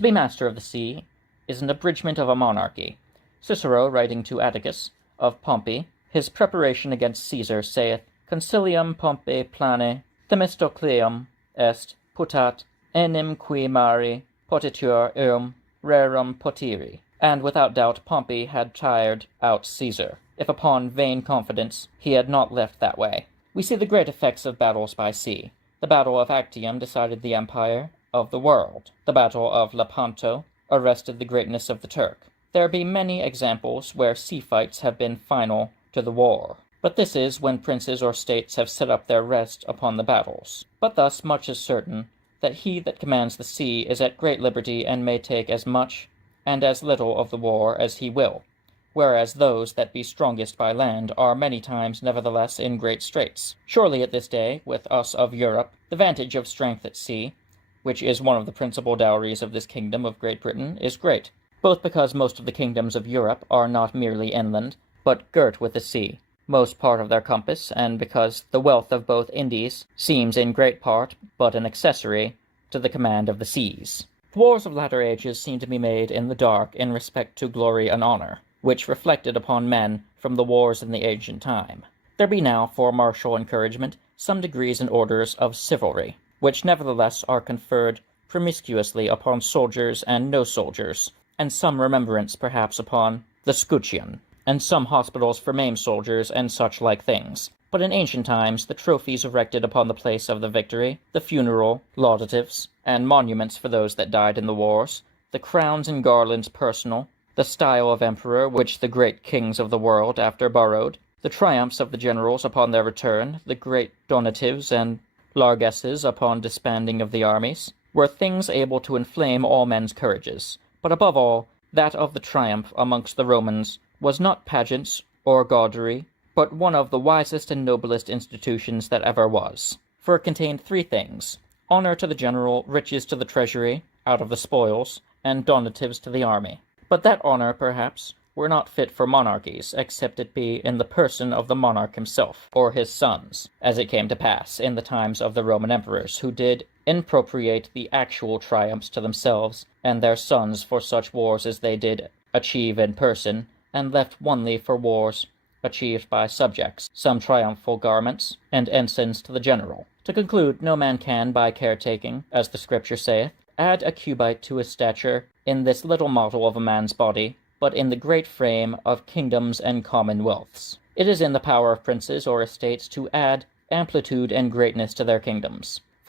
To be master of the sea is an abridgment of a monarchy. Cicero, writing to Atticus of Pompey, his preparation against Caesar, saith, Concilium Pompei plane Themistocleum est putat enim qui mari potitur rerum potiri. And without doubt Pompey had tired out Caesar, if upon vain confidence he had not left that way. We see the great effects of battles by sea. The battle of Actium decided the empire of the world. The battle of Lepanto arrested the greatness of the Turk. There be many examples where sea fights have been final to the war. But this is when princes or states have set up their rest upon the battles. But thus much is certain, that he that commands the sea is at great liberty, and may take as much and as little of the war as he will, whereas those that be strongest by land are many times nevertheless in great straits. Surely at this day, with us of Europe, the vantage of strength at sea, which is one of the principal dowries of this kingdom of Great Britain, is great, both because most of the kingdoms of Europe are not merely inland, but girt with the sea, most part of their compass, and because the wealth of both Indies seems in great part but an accessory to the command of the seas. The wars of latter ages seem to be made in the dark in respect to glory and honor, which reflected upon men from the wars in the ancient time. There be now, for martial encouragement, some degrees and orders of chivalry, which nevertheless are conferred promiscuously upon soldiers and no soldiers, and some remembrance perhaps upon the scutcheon, and some hospitals for maimed soldiers, and such like things. But in ancient times the trophies erected upon the place of the victory, the funeral laudatives, and monuments for those that died in the wars, the crowns and garlands personal, the style of emperor which the great kings of the world after borrowed, the triumphs of the generals upon their return, the great donatives and largesses upon disbanding of the armies, were things able to inflame all men's courages. But above all, that of the triumph amongst the Romans was not pageants or gaudery, but one of the wisest and noblest institutions that ever was. For it contained three things: honor to the general, riches to the treasury, out of the spoils, and donatives to the army. But that honor, perhaps, were not fit for monarchies, except it be in the person of the monarch himself, or his sons, as it came to pass in the times of the Roman emperors, who did impropriate the actual triumphs to themselves and their sons for such wars as they did achieve in person, and left only for wars achieved by subjects, some triumphal garments, and ensigns to the general. To conclude, no man can, by caretaking, as the Scripture saith, add a cubit to his stature in this little model of a man's body, but in the great frame of kingdoms and commonwealths. It is in the power of princes or estates to add amplitude and greatness to their kingdoms.